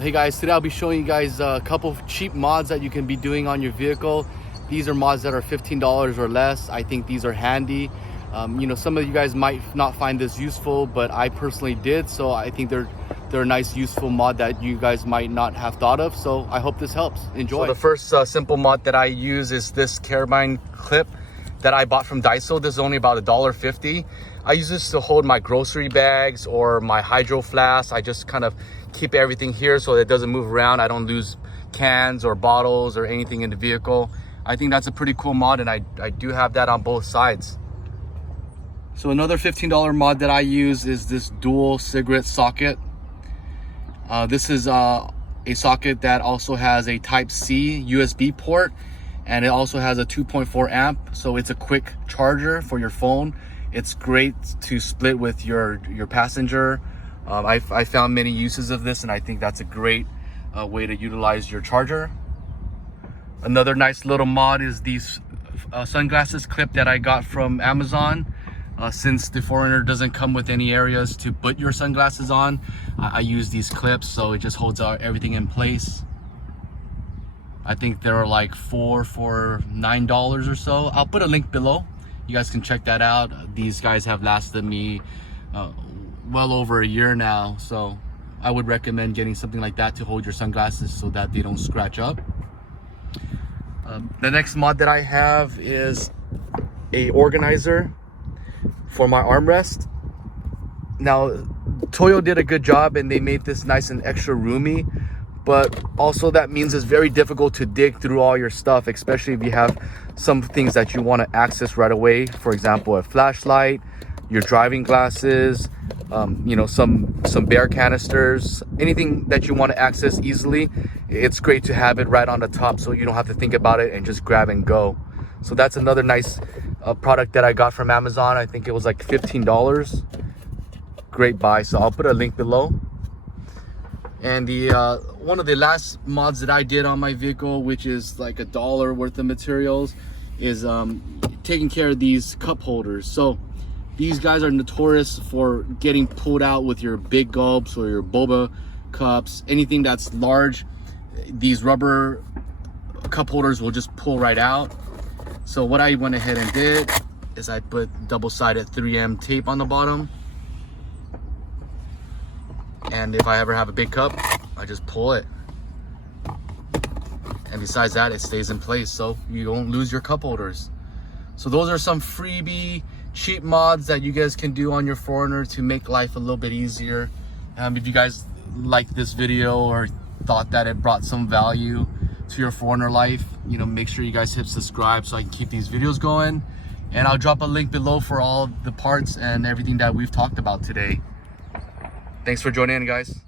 Hey guys, today I'll be showing you guys a couple of cheap mods that you can be doing on your vehicle. These are mods that are $15 or less. I think these are handy. You know, some of you guys might not find this useful, but I personally did, so I think they're a nice useful mod that you guys might not have thought of. So I hope this helps. Enjoy. So the first simple mod that I use is this Carabine Clip that I bought from Daiso. This is only about $1.50. I use this to hold my grocery bags or my hydro flask. I just kind of keep everything here so it doesn't move around. I don't lose cans or bottles or anything in the vehicle. I think that's a pretty cool mod, and I do have that on both sides. So another $15 mod that I use is this dual cigarette socket. This is a socket that also has a Type-C USB port, and it also has a 2.4 amp, so it's a quick charger for your phone. It's great to split with your passenger. I found many uses of this, and I think that's a great way to utilize your charger. Another nice little mod is these sunglasses clip that I got from Amazon. Since the 4Runner doesn't come with any areas to put your sunglasses on, I use these clips, so it just holds everything in place. I think they're like $4 for $9 or so. I'll put a link below. You guys can check that out. These guys have lasted me well over a year now, so I would recommend getting something like that to hold your sunglasses so that they don't scratch up. The next mod that I have is a organizer for my armrest. Now, Toyo did a good job and they made this nice and extra roomy, but also that means it's very difficult to dig through all your stuff, especially if you have some things that you want to access right away. For example, a flashlight, your driving glasses, you know, some bear canisters, anything that you want to access easily. It's great to have it right on the top so you don't have to think about it and just grab and go. So that's another nice product that I got from Amazon. I think it was like $15. Great buy. So I'll put a link below. And the one of the last mods that I did on my vehicle, which is like $1 worth of materials, is taking care of these cup holders. So these guys are notorious for getting pulled out with your big gulps or your boba cups, anything that's large. These rubber cup holders will just pull right out. So what I went ahead and did is I put double-sided 3M tape on the bottom. And if I ever have a big cup, I just pull it. And besides that, it stays in place so you don't lose your cup holders. So those are some freebie cheap mods that you guys can do on your 4Runner to make life a little bit easier. If you guys liked this video or thought that it brought some value to your 4Runner life, you know, make sure you guys hit subscribe so I can keep these videos going. And I'll drop a link below for all the parts and everything that we've talked about today. Thanks for joining in, guys.